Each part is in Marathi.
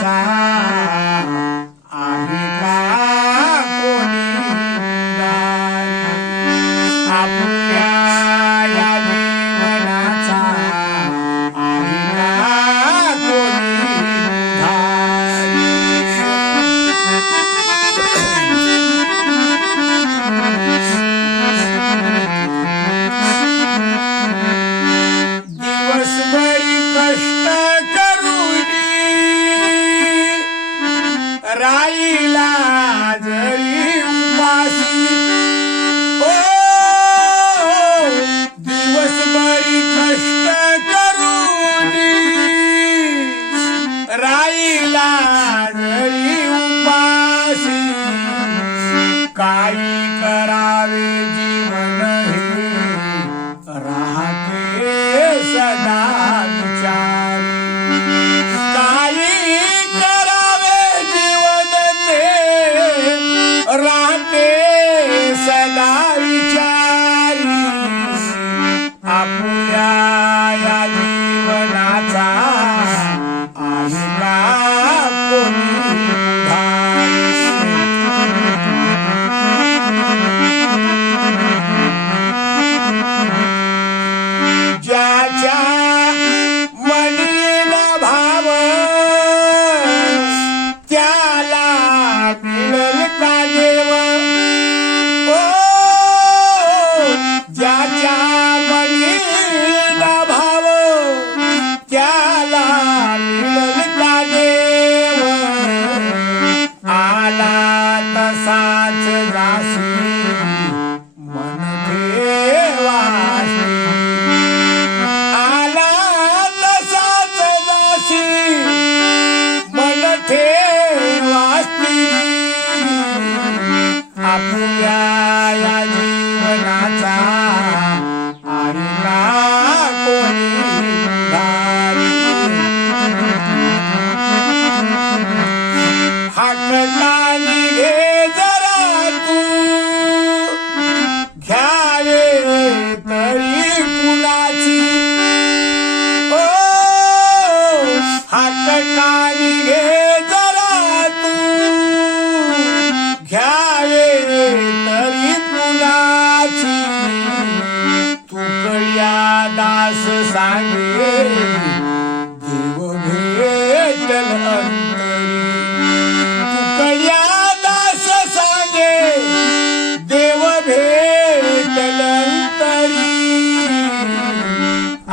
time. सांगेल देव भेटल अंतरी तुकड्यालास सांगे देव भेटल अंतरी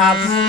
आपण